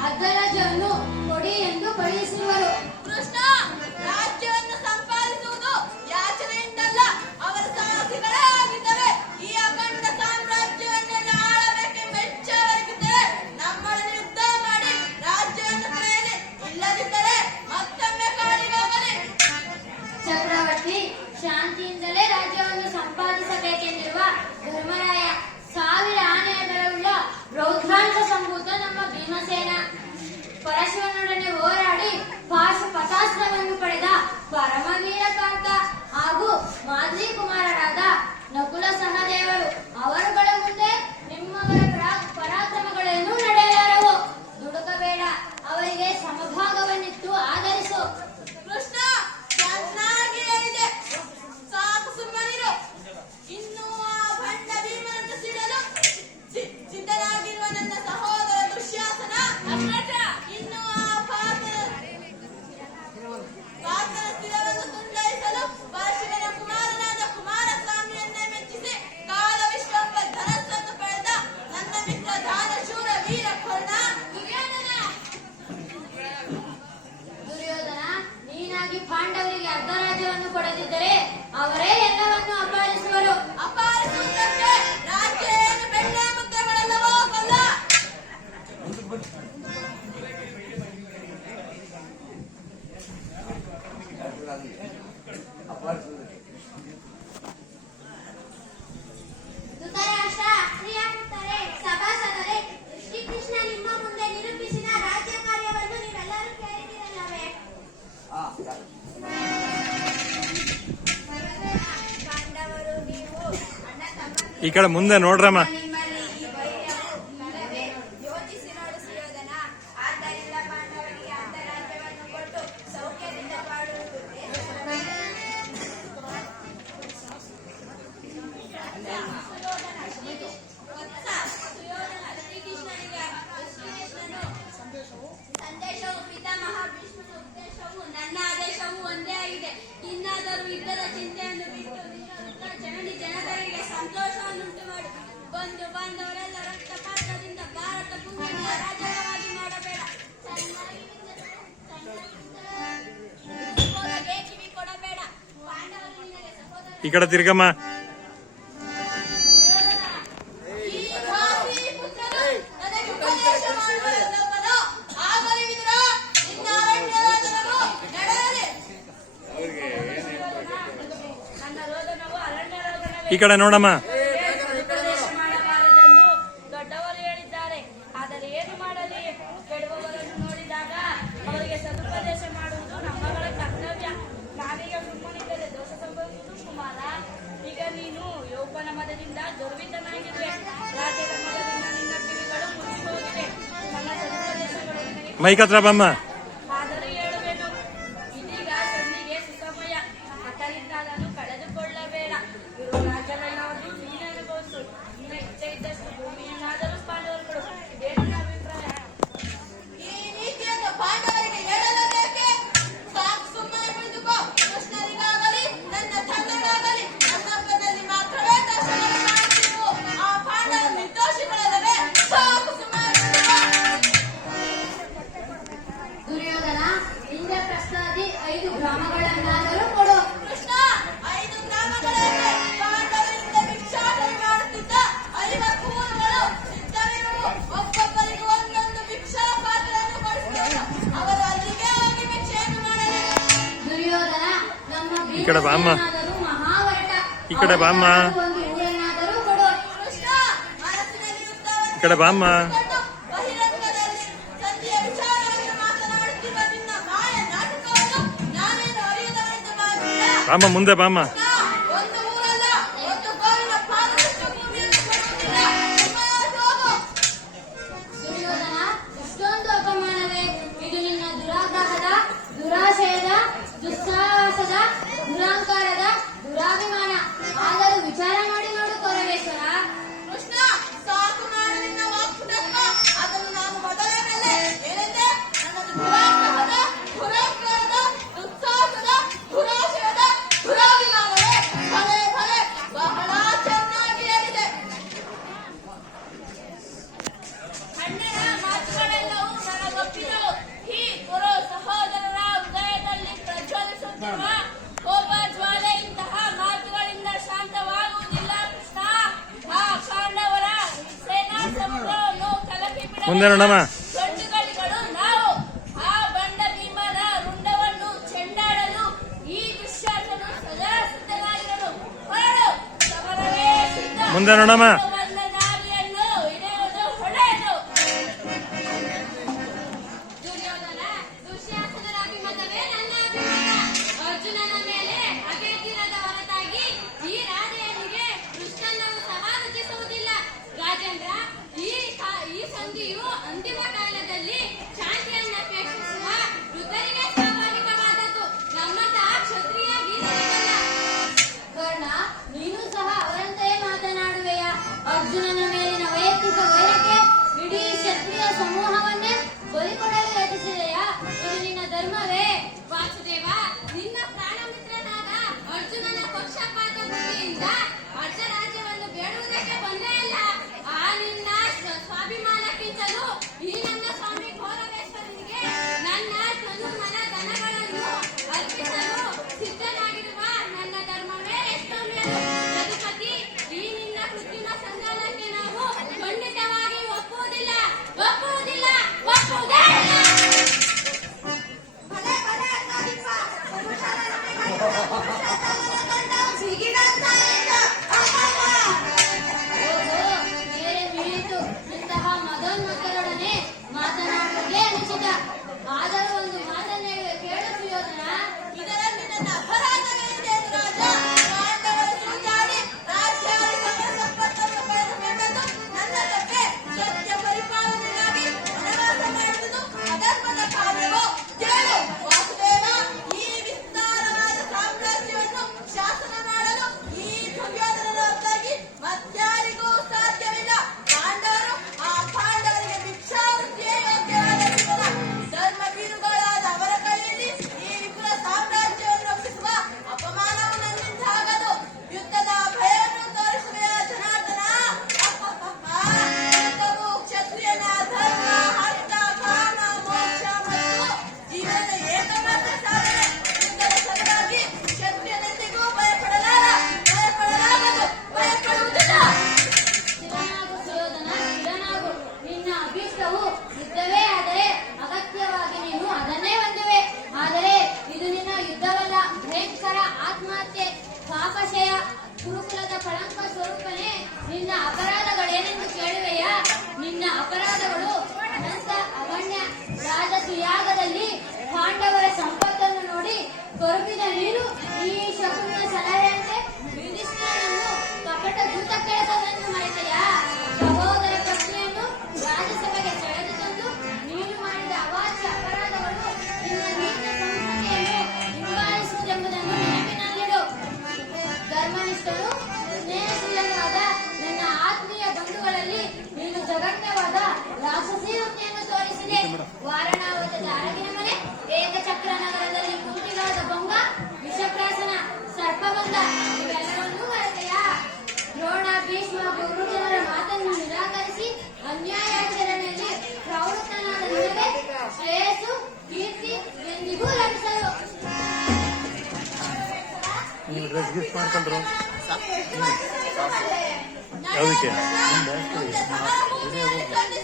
ಅರ್ಧರಾಜ್ಯವನ್ನು ಕೊಡಿ ಎಂದು ಕಳುಹಿಸಿರುವರು. ಕೃಷ್ಣ, ರಾಜ್ಯವನ್ನು ಸಂಪಾದಿಸುವುದು ಯಾಚನೆಯಿಂದಲ್ಲ, ಅವರ ಸಾಹಸಿಗಳೇ ಆಗಿದ್ದಾರೆ. ಈ ಅಖಂಡ ಸಾಮ್ರಾಜ್ಯವನ್ನೆಲ್ಲ ಆಳಬೇಕೆಂಬ ಇಚ್ಛೆಯವರಿಗಿದ್ದರೆ ನಮ್ಮೊಡನೆ ಯುದ್ಧ ಮಾಡಿ ರಾಜ್ಯವನ್ನು ಪಡೆಯಲಿ. ಇಲ್ಲದಿದ್ದರೆ ಮತ್ತೊಮ್ಮೆ ಕಾಡಿಗೆ ಹೋಗಲಿ. ಚಕ್ರವರ್ತಿ, ಶಾಂತಿಯಿಂದಲೇ ರಾಜ್ಯವನ್ನು ಸಂಪಾದಿಸಬೇಕೆಂದಿರುವ ಧರ್ಮರಾಯ, 1000 ಆನೆಯ ಬಲವುಳ್ಳ ರೌದ್ರಾಂಶ ಸಂಭೂತ ನಮ್ಮ ಭೀಮಸೇನ ಪರಶುವನೊಡನೆ ಹೋರಾಡಿ ಪಾಶು ಪಾಂಡವರಿಗೆ ಅರ್ಧ ರಾಜ್ಯವನ್ನು ಕೊಡದಿದ್ದರೆ ಅವರೇ ಎಲ್ಲವನ್ನು ಅಪಹರಿಸುವರು. ಅಪಹರಿಸುವುದಕ್ಕೆ ರಾಜ್ಯ ಏನು ಬೆಣ್ಣೆ ಮುದ್ದೆಗಳಲ್ಲವೋ ಅಲ್ಲ. ಧೃತರಾಷ್ಟ್ರ, ಪ್ರಿಯಪುತ್ರರೇ, ಸಭಾಸದರೇ, ಶ್ರೀಕೃಷ್ಣ ನಿಮ್ಮ ಮುಂದೆ ನಿರೂಪಿಸಿದ ರಾಜ್ಯ ಕಾರ್ಯವನ್ನು ನೀವೆಲ್ಲರೂ ಕೇಳಿದ್ದೀರಲ್ಲವೇ? ಪಾಂಡವರು ನೀವು ಅಣ್ಣ ತಮ್ಮ ಈ ಕಡೆ ಮುಂದೆ ನೋಡ್ರಮ್ಮ. ನಿಮ್ಮಲ್ಲಿ ಈ ವೈರ್ಯವು ಇಲ್ಲವೇ? ಯೋಚಿಸಿ ನೋಡು ಸುಯೋಧನ. ಆದ್ದರಿಂದ ಪಾಂಡವರಿಗೆ ಅರ್ಧ ರಾಜ್ಯವನ್ನು ಕೊಟ್ಟು ಸೌಖ್ಯದಿಂದ ಬಾಳುವುದು ಸಂದೇಶವು ಪಿತಾಮಹ ಭೀಷ್ಮನ ಉದ್ದೇಶವು ನನ್ನ ಆದೇಶವು ಒಂದೇ ಆಗಿದೆ. ಇನ್ನಾದರೂ ಯುದ್ಧದ ಚಿಂತೆಯನ್ನು ಬಿಟ್ಟು ನಿನ್ನ ವೃತ್ತ ಚಂಡಿ ಜನರಿಗೆ ಸಂತೋಷವನ್ನುಂಟು ಮಾಡು. ಬಂಧು ಬಾಂಧವರೆಲ್ಲ ರಕ್ತಪಾತದಿಂದ ಭಾರತ ಭೂಮಿಯನ್ನು ಅರಾಜಕವಾಗಿ ಮಾಡಬೇಡ. ಸಹೋದರರಿಗೆ ಕಿವಿ ಕೊಡಬೇಡ. ಪಾಂಡವರು ನಿನಗೆ ಸಹೋದರ ಈ ಕಡೆ ತಿರ್ಗಮ್ಮ. ಈ ಧಾಸಿ ಪುತ್ರರು ನನಗೆ ಉಪದೇಶ ಮಾಡುವುದಲ್ಲವೋ? ಆಗಲಿ ವಿದುರ, ನಿನ್ನ ಅರಣ್ಯರಾಜನರು ನಡೆಯಲಿ. ನನ್ನ ರೋದನವು ಅರಣ್ಯ ರೋದನವೇ. ಈ ಕಡೆ ನೋಡಮ್ಮ. ಉಪದೇಶ ಮಾಡಬಾರದೆಂದು ದೊಡ್ಡವರು ಹೇಳಿದ್ದಾರೆ. ಆದರೆ ಏನು ಮಾಡಲಿ? ಕೆಡುವವರನ್ನು ನೋಡಿದಾಗ ಅವರಿಗೆ ಸದುಪದೇಶ ಮಾಡುವುದು ನಮ್ಮಗಳ ಕರ್ತವ್ಯ. ನಾವೀಗ ಸುಮ್ಮನಿದ್ದರೆ ದೋಷ ಸಂಭವಿಸುವುದು ಕುಮಾರ. ಈಗ ನೀನು ಯೌವನ ಮದದಿಂದ ದುರ್ವಿಧನಾಗಿರುವೆ. ರಾಜ್ಯದ ಮದದಿಂದ ನಿನ್ನ ಕಿವಿಗಳು ಮುಚ್ಚಿ ಹೋಗಿವೆ. ನನ್ನ ಸದುಪದೇಶಗಳು ನಿನಗೆ ಮೈಕ್ ಹತ್ರ ಬಮ್ಮ. ಆದರೂ ಹೇಳುವೆನು, ಇದೀಗ ಸಂಧಿಗೆ ಸುಸಮಯ. ಹಠವಿದ್ದಾಗಲೂ ಕಳೆದುಕೊಳ್ಳಬೇಡ. ಇರುವ ರಾಜ್ಯವೆಲ್ಲವನ್ನೂ ನೀನು ಅನುಭವಿಸು. ನಿನ್ನ ಇಚ್ಛೆ ಇದ್ದಷ್ಟು ಭೂಮಿಯನ್ನಾದರೂ ಪಾಂಡವರು ಕೊಡು. ಇದೇನು ನನ್ನ ಅಭಿಪ್ರಾಯ. ಈ ನೀತಿಯನ್ನು ಪಾಂಡವರಿಗೆ ಹೇಳಲೇಬೇಕೆ? ಸಾಕು, ಸುಮ್ಮನೆ ಕುಳಿತುಕೋ. ಕೃಷ್ಣನಿಗಾಗಲಿ ನನ್ನ ತಂದೆಗಾಗಲಿ ಸಂದರ್ಭದಲ್ಲಿ ಮಾತ್ರವೇ ದರ್ಶನ ಕಾಣುತ್ತಿರುವು. ಆ ಪಾಂಡವರು ನಿರ್ದೋಷಿಗಳಲ್ಲವೇ? ಸಾಕು, ಸುಮ್ಮನೆ ಕುಳಿತುಕೋ. ದುರ್ಯೋಧನ, ಇಂದ್ರಪ್ರಸ್ಥದಲ್ಲಿ 5 ಗ್ರಾಮಗಳನ್ನಾದರೂ ಕೊಡು. ಕೃಷ್ಣ, 5 ಗ್ರಾಮಗಳಲ್ಲಿ ಪಾಂಡವರಿಂದ ಭಿಕ್ಷಾಟನೆ ಮಾಡುತ್ತಿದ್ದ 50 ಊರುಗಳು ಸಿದ್ಧವಿರುವು. ಒಬ್ಬೊಬ್ಬರಿಗೂ ಒಂದೊಂದು ಭಿಕ್ಷಾ ಪಾತ್ರೆಯನ್ನು ಕೊಡಿಸಿದನು. ಅವರು ಅಲ್ಲಿಗೆ ಹೋಗಿ ಭಿಕ್ಷೆಯನ್ನು ಮಾಡಲಿ. ದುರ್ಯೋಧನ, ನಮ್ಮ ಈ ಕಡೆ ಬಾ ಅಮ್ಮ. ಭೀಮಸೇನಾದರೂ ಮಹಾವರಟ. ಈ ಕಡೆ ಬಾ ಅಮ್ಮ. ಅವನಿಗೆ ಒಂದು ಊರನ್ನಾದರೂ ಕೊಡು. ಕೃಷ್ಣ, ಮನಸ್ಸಿನಲ್ಲಿ ಯುದ್ಧವನ್ನು ಈ ಕಡೆ ಬಾ ಅಮ್ಮ. ಇಟ್ಟುಕೊಂಡು ಬಹಿರಂಗದಲ್ಲಿ ಸಂಧಿಯ ವಿಚಾರವನ್ನು ಮಾತನಾಡುತ್ತಿರುವ ನಿನ್ನ ಮಾಯ ನಾಟಕವನ್ನು ನಾನೇನು ಅರಿಯದವರೆಂದು ಭಾವಿಸಿದೆ. ಬಾಮ್ಮ ಮುಂದೆ ಬಾಮ್ಮ. ಒಂದು ಊರಲ್ಲ, ಒಂದು ಗೋವಿನ ಪಾದದಷ್ಟು ಭೂಮಿಯನ್ನು ಕೊಡುವುದಿಲ್ಲ. ಸುಮ್ಮನೆ ಹೋಗು. ದುರ್ಯೋಧನ, ಇಷ್ಟೊಂದು ಅಪಮಾನವೇ? ಇದು ನಿನ್ನ ದುರಾಗ್ರಹದ, ದುರಾಶಯದ, ದುಸ್ಸಾಹಸದ, ದುರಾಂಕಾರದ, ದುರಾಭಿಮಾನ. ಆದರೂ ವಿಚಾರ ಮಾಡಿ ನೋಡು ಕೌರವೇಶ್ವರ. ಕೃಷ್ಣ, ಸಾಕು ಮಾಡು ನಿನ್ನ ವಾಕ್ಪಟುತ್ವ. ಅದನ್ನು ನಾನು ಮೊದಲೇ ಹೇಳಿದ್ದೆ. ನನ್ನದು ದುರಾಗ್ರಹದ, ದುರಾಂಕಾರದ, ದುಸ್ಸಾಹಸದ, ದುರಾಶಯದ, ದುರಾಭಿಮಾನವೇ? ಭಲೆ ಭಲೆ, ಬಹಳ ಚೆನ್ನಾಗಿ ಹೇಳಿದೆ. ಅಣ್ಣನ ಮಾತುಗಳೆಲ್ಲವೂ ನನಗೊಪ್ಪಿದವು. ಈ ಕುರು ಸಹೋದರರ ಹೃದಯದಲ್ಲಿ ಪ್ರಜ್ವಲಿಸುತ್ತಿರುವ ಕೋಪ ಜ್ವಾಲೆಯಂತಹ ಮಾತುಗಳಿಂದ ಶಾಂತವಾಗುವುದಿಲ್ಲ ಕೃಷ್ಣ. ಆ ಪಾಂಡವರ ಸೇನಾ ಸಮೂಹವನ್ನು ಕಲಕಿ ಮುಂದೆ ನೋಡಮ್ಮ. ಗಂಡುಗಳಿಗಳು ನಾವು. ಆ ಬಂಡ ಭೀಮನ ರುಂಡವನ್ನು ಚೆಂಡಾಡಲು ಈ ದುಶ್ಯಾಸನು ಸದಾ ಸಿದ್ಧನಾಗಿರಲು ಹೊರಡು. ಸಮರವೇ ಸಿದ್ಧ. ಮುಂದೆ ನೋಡಮ್ಮ. ಒಂದು ನಾಲಿಯನ್ನು ಹಿಡಿಯುವುದು ಒಳ್ಳೆಯದು. ದುರ್ಯೋಧನ, ದುಶ್ಯಾಸನರ ಅಭಿಮತವೇ ನನ್ನ ಅಭಿಮತ. ಅರ್ಜುನನ ಮೇಲೆ ಅಭೇದಿರದ ಹೊರತಾಗಿ ಈ ರಾಧೆಯನಿಗೆ ಕೃಷ್ಣನನ್ನು ಸಹ ರುಚಿಸುವುದಿಲ್ಲ. ರಾಜೇಂದ್ರ, ಈ ಸಂಧಿಯು ಅಂತಿಮ ಕಾಲದಲ್ಲಿ ಶಾಂತಿಯನ್ನು ಅಪೇಕ್ಷಿಸುವ ವೃದ್ಧರಿಗೆ ಸ್ವಾಭಾವಿಕವಾದದ್ದು. ನಮ್ಮಂತಹ ಕ್ಷತ್ರಿಯ ವೀರರಿಗಲ್ಲ. ಕರ್ಣ, ನೀನು ಸಹ ಅವರಂತೆಯೇ ಮಾತನಾಡುವೆಯಾ? ನೀವು ಡ್ರೆಸ್ ಗಿಫ್ಟ್ ಮಾಡ್ಕೊಂಡ್ರು ಸಾಕು. ಯಾವುದಕ್ಕೆ ಮುಂದೆ ಸಮರ ಮುಗಿಸಿ